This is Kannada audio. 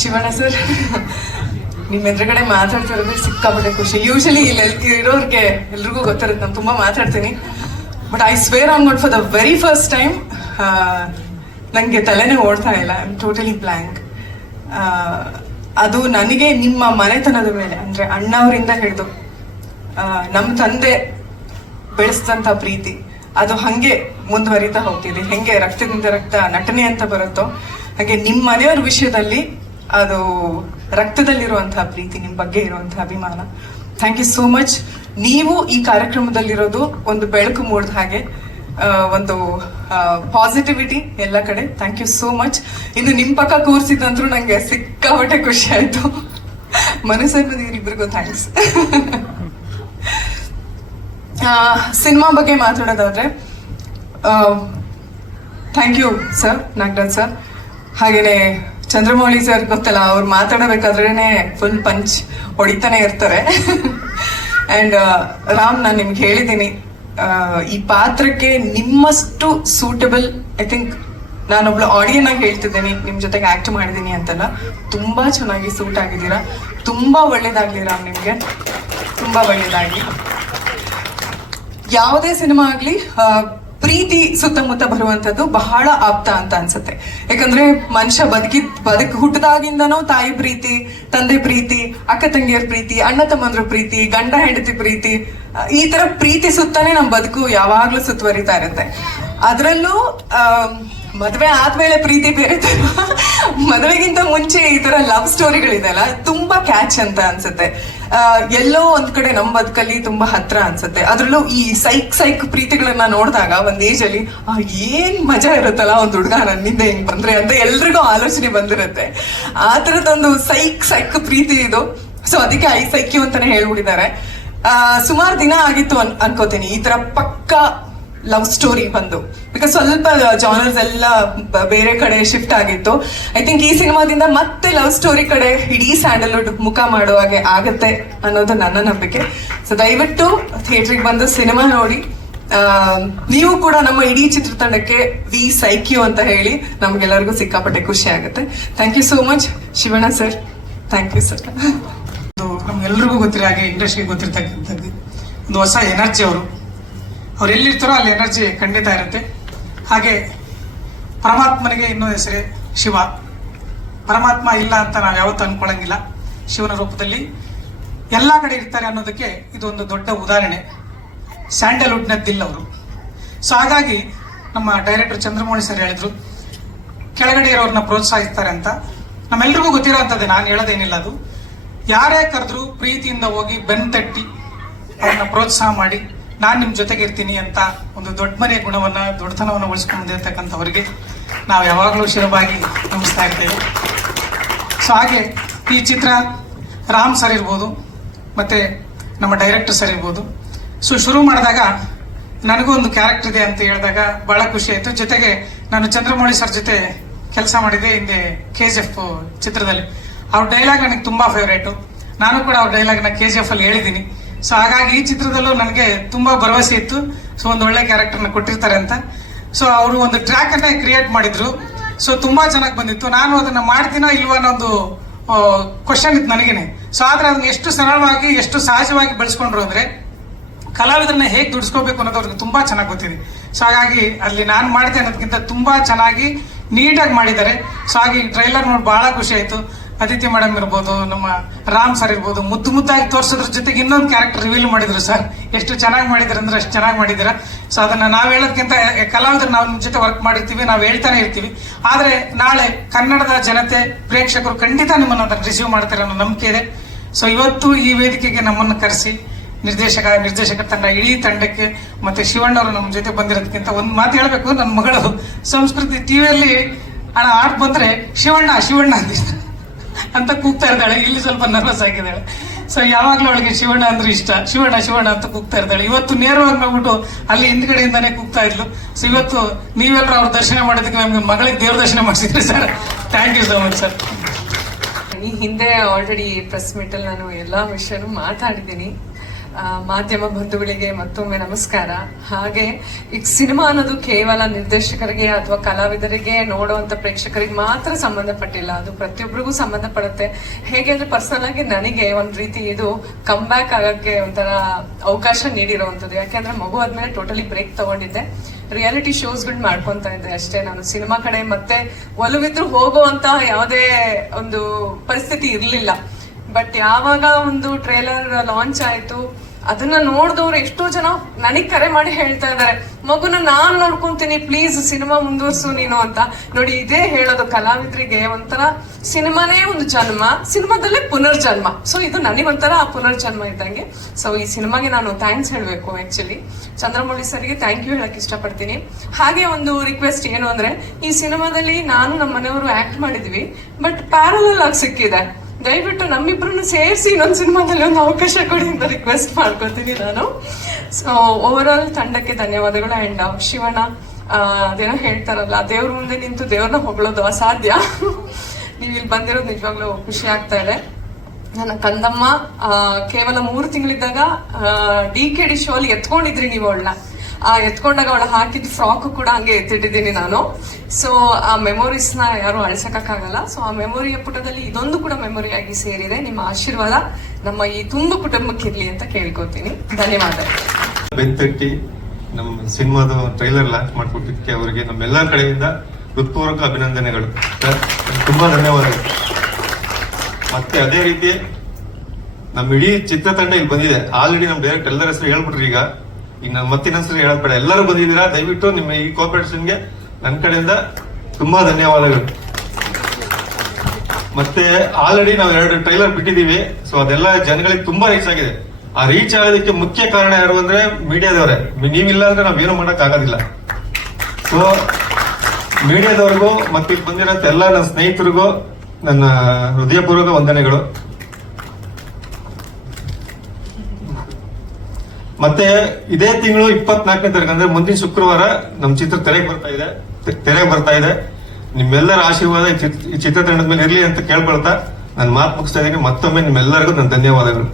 ಶಿವಣ್ಣ ಸರ್, ನಿಮ್ಮ ಎದುರುಗಡೆ ಮಾತಾಡ್ತಿರೋದ್ರೆ ಸಿಕ್ಕಾಪಟ್ಟೆ ಖುಷಿ. ಯೂಶಲಿ ಇಲ್ಲಿ ಇರೋರಿಗೆ ಎಲ್ರಿಗೂ ಗೊತ್ತಿರುತ್ತೆ, ನಾನು ತುಂಬಾ ಮಾತಾಡ್ತೀನಿ. But I swear on not for the very first time ನನಗೆ ತಲೆನೇ ಓಡ್ತಾ ಇಲ್ಲ. ಐ ಟೋಟಲಿ ಬ್ಲ್ಯಾಂಕ್ ಅದು ನನಗೆ ನಿಮ್ಮ ಮನೆತನದ ಮೇಲೆ, ಅಂದ್ರೆ ಅಣ್ಣವರಿಂದ ಹಿಡಿದು ನಮ್ಮ ತಂದೆ ಬೆಳೆಸಿದಂಥ ಪ್ರೀತಿ, ಅದು ಹಂಗೆ ಮುಂದುವರಿತಾ ಹೋಗ್ತಿದೆ. ಹೆಂಗೆ ರಕ್ತದಿಂದ ರಕ್ತ ನಟನೆ ಅಂತ ಬರುತ್ತೋ, ಹಾಗೆ ನಿಮ್ಮ ಮನೆಯವ್ರ ವಿಷಯದಲ್ಲಿ ಅದು ರಕ್ತದಲ್ಲಿರುವಂತಹ ಪ್ರೀತಿ, ನಿಮ್ಮ ಬಗ್ಗೆ ಇರುವಂತಹ ಅಭಿಮಾನ. ಥ್ಯಾಂಕ್ ಯು ಸೋ ಮಚ್ ನೀವು ಈ ಕಾರ್ಯಕ್ರಮದಲ್ಲಿರೋದು ಒಂದು ಬೆಳಕು ಮೂಡಿದ ಹಾಗೆ ಒಂದು ಪಾಸಿಟಿವಿಟಿ ಎಲ್ಲ ಕಡೆ. ಥ್ಯಾಂಕ್ ಯು ಸೋ ಮಚ್ ಇನ್ನು ನಿಮ್ಮ ಪಕ್ಕ ಕೂರಿಸಿದ್ರು ನಂಗೆ ಸಿಕ್ಕಾಪಟ್ಟೆ ಖುಷಿ ಆಯ್ತು. ಮನಸ್ಸನ್ನು ನೀರಿಬ್ರಿಗೂ ಥ್ಯಾಂಕ್ಸ್ ಸಿನಿಮಾ ಬಗ್ಗೆ ಮಾತಾಡೋದಾದ್ರೆ thank you sir Nagaraj sir ಹಾಗೇನೆ ಚಂದ್ರಮೌಳಿ ಸರ್ ಗೊತ್ತಲ್ಲ, ಅವ್ರು ಮಾತಾಡಬೇಕಾದ್ರೇನೆ ಫುಲ್ ಪಂಚ್ ಹೊಡಿತಾನೆ ಇರ್ತಾರೆ. ಅಂಡ್ ರಾಮ್, ನಾನು ನಿಮ್ಗೆ ಹೇಳಿದ್ದೀನಿ ಈ ಪಾತ್ರಕ್ಕೆ ನಿಮ್ಮಷ್ಟು ಸೂಟಬಲ್ ಐ ಥಿಂಕ್ ನಾನೊಬ್ಳು ಆಡಿಯನ್ ಆಗಿ ಹೇಳ್ತಿದ್ದೀನಿ, ನಿಮ್ ಜೊತೆಗೆ ಆಕ್ಟ್ ಮಾಡಿದ್ದೀನಿ ಅಂತಲ್ಲ. ತುಂಬಾ ಚೆನ್ನಾಗಿ ಸೂಟ್ ಆಗಿದ್ದೀರಾ. ತುಂಬಾ ಒಳ್ಳೇದಾಗ್ಲಿ ರಾಮ್ ನಿಮ್ಗೆ. ತುಂಬಾ ಒಳ್ಳೇದಾಗ್ಲಿ. ಯಾವುದೇ ಸಿನಿಮಾ ಆಗ್ಲಿ ಪ್ರೀತಿ ಸುತ್ತಮುತ್ತ ಬರುವಂತದ್ದು ಬಹಳ ಆಪ್ತ ಅಂತ ಅನ್ಸುತ್ತೆ. ಯಾಕಂದ್ರೆ ಮನುಷ್ಯ ಬದುಕಿದ್, ಬದುಕ್ ಹುಟ್ಟದಾಗಿಂದನೂ ತಾಯಿ ಪ್ರೀತಿ, ತಂದೆ ಪ್ರೀತಿ, ಅಕ್ಕ ತಂಗಿಯರ್ ಪ್ರೀತಿ, ಅಣ್ಣ ತಮ್ಮಂದ್ರ ಪ್ರೀತಿ, ಗಂಡ ಹೆಂಡತಿ ಪ್ರೀತಿ ಈ ತರ ಪ್ರೀತಿ ಸುತ್ತಾನೆ ನಮ್ ಬದುಕು ಯಾವಾಗ್ಲೂ ಸುತ್ತುವರಿತಾ ಇರುತ್ತೆ. ಅದ್ರಲ್ಲೂ ಮದುವೆ ಆದ್ಮೇಲೆ ಪ್ರೀತಿ ಬೇರೆ ತರ, ಮದ್ವೆಗಿಂತ ಮುಂಚೆ ಈ ತರ ಲವ್ ಸ್ಟೋರಿಗಳಿದೆಯಲ್ಲ, ತುಂಬಾ ಕ್ಯಾಚ್ ಅಂತ ಅನ್ಸುತ್ತೆ. ಎಲ್ಲೋ ಒಂದ್ ಕಡೆ ನಮ್ ಬದುಕಲ್ಲಿ ತುಂಬಾ ಹತ್ರ ಅನ್ಸುತ್ತೆ. ಅದ್ರಲ್ಲೂ ಈ ಸೈಕ್ ಸೈಕ್ ಪ್ರೀತಿಗಳನ್ನ ನೋಡಿದಾಗ ಒಂದ್ ಏಜ್ ಅಲ್ಲಿ ಏನ್ ಮಜಾ ಇರುತ್ತಲ್ಲ ಒಂದ್ ಹುಡುಗ ನನ್ನಿಂದ ಹಿಂಗ್ ಬಂದ್ರೆ ಅಂತ ಎಲ್ರಿಗೂ ಆಲೋಚನೆ ಬಂದಿರುತ್ತೆ. ಆ ತರದೊಂದು ಸೈಕ್ ಸೈಕ್ ಪ್ರೀತಿ ಇದು. ಸೊ ಅದಕ್ಕೆ ಐ ಸೈಕ್ಯು ಅಂತಾನೆ ಹೇಳ್ಬಿಟ್ಟಿದ್ದಾರೆ. ಸುಮಾರು ದಿನ ಆಗಿತ್ತು ಅನ್, ಅನ್ಕೋತೀನಿ. ಈ ತರ ಪಕ್ಕಾ ಲವ್ ಸ್ಟೋರಿ ಬಂದು. ಬಿಕಾಸ್ ಸ್ವಲ್ಪ ಜಾನರ್ಸ್ ಎಲ್ಲ ಬೇರೆ ಕಡೆ ಶಿಫ್ಟ್ ಆಗಿತ್ತು. ಐ ಥಿಂಕ್ ಈ ಸಿನಿಮಾದಿಂದ ಮತ್ತೆ ಲವ್ ಸ್ಟೋರಿ ಕಡೆ ಇಡೀ ಸ್ಯಾಂಡಲ್ವುಡ್ ಮುಖ ಮಾಡೋ ಹಾಗೆ ಆಗತ್ತೆ ಅನ್ನೋದು ನನ್ನ ನಂಬಿಕೆ. ಸೊ ದಯವಿಟ್ಟು ಥಿಯೇಟ್ರಿಗೆ ಬಂದು ಸಿನಿಮಾ ನೋಡಿ. ನೀವು ಕೂಡ ನಮ್ಮ ಇಡೀ ಚಿತ್ರತಂಡಕ್ಕೆ ವಿ ಸೈಕ್ಯೂ ಅಂತ ಹೇಳಿ ನಮ್ಗೆಲ್ಲರಿಗೂ ಸಿಕ್ಕಾಪಟ್ಟೆ ಖುಷಿ ಆಗುತ್ತೆ. Thank you so much Shivanna sir thank you sir ನಮ್ಗೆಲ್ರಿಗೂ ಗೊತ್ತಿರೋ ಹಾಗೆ ಇಂಡಸ್ಟ್ರಿಗೆ ಗೊತ್ತಿರ್ತಕ್ಕಂಥದ್ದು. ಒಂದು ಹೊಸ ಎನರ್ಜಿ ಅವರು. ಅವ್ರು ಎಲ್ಲಿರ್ತಾರೋ ಅಲ್ಲಿ ಎನರ್ಜಿ ಖಂಡಿತ ಇರುತ್ತೆ. ಹಾಗೆ ಪರಮಾತ್ಮನಿಗೆ ಇನ್ನೂ ಹೆಸರೇ ಶಿವ. ಪರಮಾತ್ಮ ಇಲ್ಲ ಅಂತ ನಾವು ಯಾವತ್ತೂ ಅನ್ಕೊಳ್ಳಂಗಿಲ್ಲ ಶಿವನ ರೂಪದಲ್ಲಿ ಎಲ್ಲ ಕಡೆ ಇರ್ತಾರೆ ಅನ್ನೋದಕ್ಕೆ ಇದು ಒಂದು ದೊಡ್ಡ ಉದಾಹರಣೆ. ಸ್ಯಾಂಡಲ್ವುಡ್ನ ದಿಲ್ ಅವರು. ಸೊ ಹಾಗಾಗಿ ನಮ್ಮ ಡೈರೆಕ್ಟರ್ ಚಂದ್ರಮೌಳಿ ಸರ್ ಹೇಳಿದ್ರು, ಕೆಳಗಡೆ ಇರೋರನ್ನ ಪ್ರೋತ್ಸಾಹಿಸ್ತಾರೆ ಅಂತ. ನಮ್ಮೆಲ್ರಿಗೂ ಗೊತ್ತಿರೋ ಅಂಥದ್ದೇ ನಾನು ಹೇಳೋದೇನಿಲ್ಲ ಅದು. ಯಾರೇ ಕರೆದ್ರು ಪ್ರೀತಿಯಿಂದ ಹೋಗಿ ಬೆನ್ ತಟ್ಟಿ ಅವ್ರನ್ನ ಪ್ರೋತ್ಸಾಹ ಮಾಡಿ ನಾನು ನಿಮ್ಮ ಜೊತೆಗೆ ಇರ್ತೀನಿ ಅಂತ ಒಂದು ದೊಡ್ಡ ಮನೆಯ ಗುಣವನ್ನ, ದೊಡ್ಡತನವನ್ನು ಉಳಿಸ್ಕೊಂಡು ಬಂದಿರತಕ್ಕಂಥವ್ರಿಗೆ ನಾವು ಯಾವಾಗಲೂ ಶಿರವಾಗಿ ನಮಿಸ್ತಾ ಇರ್ತೇವೆ ಸೊ ಹಾಗೆ ಈ ಚಿತ್ರ ರಾಮ್ ಸರ್ ಇರ್ಬೋದು, ಮತ್ತೆ ನಮ್ಮ ಡೈರೆಕ್ಟರ್ ಸರ್ ಇರ್ಬೋದು. ಸೊ ಶುರು ಮಾಡಿದಾಗ ನನಗೂ ಒಂದು ಕ್ಯಾರೆಕ್ಟರ್ ಇದೆ ಅಂತ ಹೇಳಿದಾಗ ಬಹಳ ಖುಷಿ ಆಯಿತು. ಜೊತೆಗೆ ನಾನು ಚಂದ್ರಮೌಳಿ ಸರ್ ಜೊತೆ ಕೆಲಸ ಮಾಡಿದೆ ಹಿಂದೆ ಕೆ ಜಿ ಎಫ್ ಚಿತ್ರದಲ್ಲಿ. ಅವ್ರ ಡೈಲಾಗ್ ನನಗೆ ತುಂಬಾ ಫೇವ್ರೇಟು ನಾನು ಕೂಡ ಅವ್ರ ಡೈಲಾಗ್ನ ಕೆ ಜಿ ಎಫಲ್ಲಿ ಹೇಳಿದ್ದೀನಿ ಸೊ ಹಾಗಾಗಿ ಈ ಚಿತ್ರದಲ್ಲೂ ನನಗೆ ತುಂಬಾ ಭರವಸೆ ಇತ್ತು. ಸೊ ಒಂದು ಒಳ್ಳೆ ಕ್ಯಾರೆಕ್ಟರ್ನ ಕೊಟ್ಟಿರ್ತಾರೆ ಅಂತ. ಸೊ ಅವರು ಒಂದು ಟ್ರ್ಯಾಕ್ ಅನ್ನ ಕ್ರಿಯೇಟ್ ಮಾಡಿದ್ರು. ಸೊ ತುಂಬಾ ಚೆನ್ನಾಗಿ ಬಂದಿತ್ತು. ನಾನು ಅದನ್ನ ಮಾಡ್ತೀನೋ ಇಲ್ವಾ ಅನ್ನೋದು ಕ್ವಶನ್ ಇತ್ತು ನನಗೇನೆ. ಸೊ ಆದ್ರೆ ಅದನ್ನ ಎಷ್ಟು ಸರಳವಾಗಿ, ಎಷ್ಟು ಸಹಜವಾಗಿ ಬೆಳೆಸ್ಕೊಂಡ್ರು ಅಂದ್ರೆ ಕಲಾವಿದರನ್ನ ಹೇಗೆ ದುಡಿಸ್ಕೋಬೇಕು ಅನ್ನೋದು ಅವ್ರಿಗೆ ತುಂಬಾ ಚೆನ್ನಾಗಿ ಗೊತ್ತಿದೆ. ಸೊ ಹಾಗಾಗಿ ಅಲ್ಲಿ ನಾನು ಮಾಡಿದೆ ಅನ್ನೋದಕ್ಕಿಂತ ತುಂಬಾ ಚೆನ್ನಾಗಿ ನೀಟಾಗಿ ಮಾಡಿದ್ದಾರೆ. ಸೊ ಹಾಗೆ ಟ್ರೈಲರ್ ನೋಡಿ ಬಹಳ ಖುಷಿ ಆಯ್ತು. ಅದಿತಿ ಮೇಡಮ್ ಇರ್ಬೋದು, ನಮ್ಮ ರಾಮ್ ಸರ್ ಇರ್ಬೋದು, ಮುದ್ದು ಮುದ್ದಾಗಿ ತೋರಿಸೋದ್ರ ಜೊತೆಗೆ ಇನ್ನೊಂದು ಕ್ಯಾರೆಕ್ಟರ್ ರಿವೀಲ್ ಮಾಡಿದ್ರು ಸರ್ ಎಷ್ಟು ಚೆನ್ನಾಗಿ ಮಾಡಿದ್ರು ಅಂದ್ರೆ ಅಷ್ಟು ಚೆನ್ನಾಗಿ ಮಾಡಿದ್ರು. ಸೊ ಅದನ್ನ ನಾವು ಹೇಳೋದಕ್ಕಿಂತ ಕಲಾವಿದರು ನಾವು ನಿಮ್ಮ ಜೊತೆ ವರ್ಕ್ ಮಾಡಿರ್ತೀವಿ, ನಾವು ಹೇಳ್ತಾನೆ ಇರ್ತೀವಿ. ಆದ್ರೆ ನಾಳೆ ಕನ್ನಡದ ಜನತೆ, ಪ್ರೇಕ್ಷಕರು ಖಂಡಿತ ನಿಮ್ಮನ್ನು ರಿಸೀವ್ ಮಾಡ್ತಾರೆ ಅನ್ನೋ ನಂಬಿಕೆ ಇದೆ. ಸೊ ಇವತ್ತು ಈ ವೇದಿಕೆಗೆ ನಮ್ಮನ್ನು ಕರೆಸಿ, ನಿರ್ದೇಶಕ ನಿರ್ದೇಶಕ ತಂಡ ಇಡೀ ತಂಡಕ್ಕೆ ಮತ್ತೆ ಶಿವಣ್ಣವರು ನಮ್ಮ ಜೊತೆ ಬಂದಿರೋದಕ್ಕಿಂತ ಒಂದು ಮಾತು ಹೇಳಬೇಕು ನನ್ನ ಮಗಳು ಸಂಸ್ಕೃತಿ ಟಿವಿಯಲ್ಲಿ ಹಣ ಆಡ್ ಬಂದ್ರೆ ಶಿವಣ್ಣ ಶಿವಣ್ಣ ಅಂತಿದ್ದ ಅಂತ ಕೂಗ್ತಾ ಇರ್ತಾಳೆ ಇಲ್ಲಿ ಸ್ವಲ್ಪ ನರ್ವಸ್ ಆಗಿದ್ದಾಳೆ ಸೊ ಯಾವಾಗ್ಲೂ ಅವಳಿಗೆ ಶಿವಣ್ಣ ಅಂದ್ರೆ ಇಷ್ಟ. ಶಿವಣ್ಣ ಶಿವಣ್ಣ ಅಂತ ಕೂಗ್ತಾ ಇರ್ತಾಳೆ. ಇವತ್ತು ನೇರವಾಗಿ ನೋಡ್ಬಿಟ್ಟು ಅಲ್ಲಿ ಹಿಂದ್ಗಡೆಯಿಂದಾನೇ ಕೂಗ್ತಾ ಇದ್ಲು. ಸೊ ಇವತ್ತು ನೀವೆಲ್ಲರೂ ಅವ್ರ ದರ್ಶನ ಮಾಡೋದಕ್ಕೆ ನಮ್ಗೆ ಮಗಳಿಗೆ ದೇವ್ರ ದರ್ಶನ ಮಾಡಿಸಿದ್ರಿ sir. Thank you so much sir ಈ ಹಿಂದೆ ಆಲ್ರೆಡಿ ಪ್ರೆಸ್ ಮೀಟ್ ಅಲ್ಲಿ ನಾನು ಎಲ್ಲಾ ವಿಷಯನೂ ಮಾತಾಡಿದ್ದೀನಿ. ಮಾಧ್ಯಮ ಬಂಧುಗಳಿಗೆ ಮತ್ತೊಮ್ಮೆ ನಮಸ್ಕಾರ. ಹಾಗೆ ಈಗ ಸಿನಿಮಾ ಅನ್ನೋದು ಕೇವಲ ನಿರ್ದೇಶಕರಿಗೆ ಅಥವಾ ಕಲಾವಿದರಿಗೆ ನೋಡುವಂತ ಪ್ರೇಕ್ಷಕರಿಗೆ ಮಾತ್ರ ಸಂಬಂಧಪಟ್ಟಿಲ್ಲ. ಅದು ಪ್ರತಿಯೊಬ್ಬರಿಗೂ ಸಂಬಂಧಪಡುತ್ತೆ. ಹೇಗೆ ಅಂದ್ರೆ ಪರ್ಸನಲ್ ಆಗಿ ನನಗೆ ಒಂದ್ ರೀತಿ ಇದು ಕಮ್ ಬ್ಯಾಕ್ ಆಗಕ್ಕೆ ಒಂಥರ ಅವಕಾಶ ನೀಡಿರುವಂತದ್ದು ಯಾಕೆಂದ್ರೆ ಮಗು ಆದ್ಮೇಲೆ ಟೋಟಲಿ ಬ್ರೇಕ್ ತಗೊಂಡಿದ್ದೆ. ರಿಯಾಲಿಟಿ ಶೋಸ್ಗಳು ಮಾಡ್ಕೊಂತ ಇದ್ದೆ ಅಷ್ಟೇ ನಾನು. ಸಿನಿಮಾ ಕಡೆ ಮತ್ತೆ ಒಲವಿದ್ರು ಹೋಗುವಂತ ಯಾವುದೇ ಒಂದು ಪರಿಸ್ಥಿತಿ ಇರ್ಲಿಲ್ಲ. ಬಟ್ ಯಾವಾಗ ಒಂದು ಟ್ರೇಲರ್ ಲಾಂಚ್ ಆಯ್ತು, ಅದನ್ನ ನೋಡಿದವ್ರು ಎಷ್ಟೋ ಜನ ನನಗ್ ಕರೆ ಮಾಡಿ ಹೇಳ್ತಾ ಇದಾರೆ. ಮಗುನ ನಾನ್ ನೋಡ್ಕೊಂತೀನಿ ಪ್ಲೀಸ್ ಸಿನಿಮಾ ಮುಂದುವರ್ಸು ನೀನು ಅಂತ. ನೋಡಿ, ಇದೇ ಹೇಳೋದು ಕಲಾವಿದರಿಗೆ ಒಂಥರ ಸಿನಿಮಾನೇ ಒಂದು ಜನ್ಮ ಸಿನಿಮಾದಲ್ಲೇ ಪುನರ್ಜನ್ಮ. ಸೊ ಇದು ನನಗೊಂಥರ ಆ ಪುನರ್ಜನ್ಮ ಇದ್ದಂಗೆ. ಸೊ ಈ ಸಿನಿಮಾಗೆ ನಾನು ಥ್ಯಾಂಕ್ಸ್ ಹೇಳಬೇಕು ಆಕ್ಚುಲಿ ಚಂದ್ರಮೌಳಿ ಸರ್ಗೆ ಥ್ಯಾಂಕ್ ಯು ಹೇಳಕ್ ಇಷ್ಟಪಡ್ತೀನಿ. ಹಾಗೆ ಒಂದು ರಿಕ್ವೆಸ್ಟ್ ಏನು ಅಂದ್ರೆ, ಈ ಸಿನಿಮಾದಲ್ಲಿ ನಾನು ನಮ್ಮ ಮನೆಯವರು ಆಕ್ಟ್ ಮಾಡಿದ್ವಿ ಬಟ್ ಪ್ಯಾರಲಲ್ ಆಗಿ ಸಿಕ್ಕಿದೆ. ದಯವಿಟ್ಟು ನಮ್ಮಿಬ್ರು ಸೇರಿಸಿ ಇನ್ನೊಂದು ಸಿನಿಮಾದಲ್ಲಿ ಒಂದು ಅವಕಾಶ ಕೊಡಿ ಅಂತ ರಿಕ್ವೆಸ್ಟ್ ಮಾಡ್ಕೊತೀನಿ ನಾನು. ಸೊ ಓವರ್ ಆಲ್ ತಂಡಕ್ಕೆ ಧನ್ಯವಾದಗಳು ಅಂಡ್ ಶಿವಣ್ಣ ಆ, ಅದೇನೋ ಹೇಳ್ತಾರಲ್ಲ ದೇವ್ರ ಮುಂದೆ ನಿಂತು ದೇವ್ರನ್ನ ಹೊಗಳೋದು ಅಸಾಧ್ಯ. ನೀವು ಇಲ್ಲಿ ಬಂದಿರೋದು ನಿಜವಾಗ್ಲೂ ಖುಷಿ ಆಗ್ತಾ ಇದೆ. ನನ್ನ ಕಂದಮ್ಮ ಕೇವಲ ಮೂರು ತಿಂಗಳಿದ್ದಾಗ ಡಿ ಕೆ ಡಿ ಶೋ ಅಲ್ಲಿ ಎತ್ಕೊಂಡಿದ್ರಿ ನೀವು ಅವಳನ್ನ. ಆ, ಎತ್ಕೊಂಡಾಗ ಅವಳು ಹಾಕಿದ ಫ್ರಾಕ್ ಕೂಡ ಹಂಗೆ ಎತ್ತಿಟ್ಟಿದ್ದೀನಿ ನಾನು. ಸೊ ಆ ಮೆಮೊರೀಸ್ನ ಯಾರು ಅಳ್ಸಕ್ಕಾಗಲ್ಲ. ಸೊ ಆ ಮೆಮೊರಿಯ ಪುಟದಲ್ಲಿ ಇದೊಂದು ಕೂಡ ಮೆಮೊರಿಯಾಗಿ ಸೇರಿದೆ. ನಿಮ್ಮ ಆಶೀರ್ವಾದ ನಮ್ಮ ಈ ತುಂಬ ಕುಟುಂಬಕ್ಕೆ ಇರ್ಲಿ ಅಂತ ಕೇಳ್ಕೊತೀನಿ. ಧನ್ಯವಾದ ಬೆತ್ತಟ್ಟಿ ನಮ್ಮ ಸಿನಿಮಾದ ಟ್ರೈಲರ್ ಲಾಂಚ್ ಮಾಡಿಕೊಟ್ಟಿದ್ದಕ್ಕೆ ಅವರಿಗೆ ನಮ್ಮೆಲ್ಲರ ಕಡೆಯಿಂದ ಹೃತ್ಪೂರ್ವಕ ಅಭಿನಂದನೆಗಳು. ತುಂಬಾ ಧನ್ಯವಾದಗಳು. ಮತ್ತೆ ಅದೇ ರೀತಿ ನಮ್ಮ ಇಡೀ ಚಿತ್ರತಂಡ ಇಲ್ಲಿ ಬಂದಿದೆ. ಆಲ್ರೆಡಿ ನಮ್ಮ ಡೈರೆಕ್ಟ್ ಎಲ್ಲರ ಹೆಸರು ಹೇಳ್ಬಿಟ್ರಿ ಈಗ. ಈಗ ನಾನು ಮತ್ತಿನ ಹೇಳೋದ್ ಬೇಡ. ಎಲ್ಲರೂ ಬಂದಿದ್ದೀರಾ? ದಯವಿಟ್ಟು ನಿಮ್ಮ ಈ ಕೋಪರೇಷನ್ಗೆ ನನ್ನ ಕಡೆಯಿಂದ ತುಂಬಾ ಧನ್ಯವಾದಗಳು. ಮತ್ತೆ ಆಲ್ರೆಡಿ ನಾವು ಎರಡು ಟ್ರೈಲರ್ ಬಿಟ್ಟಿದ್ದೀವಿ. ಸೊ ಅದೆಲ್ಲ ಜನಗಳಿಗೆ ತುಂಬಾ ರೀಚ್ ಆಗಿದೆ. ಆ ರೀಚ್ ಆಗೋದಕ್ಕೆ ಮುಖ್ಯ ಕಾರಣ ಯಾರು ಅಂದ್ರೆ ಮೀಡಿಯಾದವರೇ. ನೀವಿಲ್ಲ ಅಂದ್ರೆ ನಾವೇನು ಮಾಡಕ್ ಆಗೋದಿಲ್ಲ. ಸೊ ಮೀಡಿಯಾದವ್ರಿಗೂ ಮತ್ತೆ ಇಲ್ಲಿ ಬಂದಿರೋಂಥ ಎಲ್ಲ ನನ್ನ ಸ್ನೇಹಿತರಿಗೂ ನನ್ನ ಹೃದಯಪೂರ್ವಕ ವಂದನೆಗಳು. ಮತ್ತೆ ಇದೇ ತಿಂಗಳು ಇಪ್ಪತ್ನಾಲ್ಕನೇ ತಾರೀಕು, ಅಂದ್ರೆ ಮುಂದಿನ ಶುಕ್ರವಾರ ನಮ್ಮ ಚಿತ್ರ ತೆರೆಗೆ ಬರ್ತಾ ಇದೆ. ತೆರೆಗೆ ಬರ್ತಾ ಇದೆ. ನಿಮ್ಮೆಲ್ಲರ ಆಶೀರ್ವಾದ ಈ ಚಿತ್ರತಂಡದ ಮೇಲೆ ಇರಲಿ ಅಂತ ಕೇಳ್ಕೊಳ್ತಾ ನಾನು ಮಾತು ಮುಗಿಸ್ತಾ ಇದ್ದೀನಿ. ಮತ್ತೊಮ್ಮೆ ನಿಮ್ಮೆಲ್ಲರಿಗೂ ನನ್ನ ಧನ್ಯವಾದಗಳು.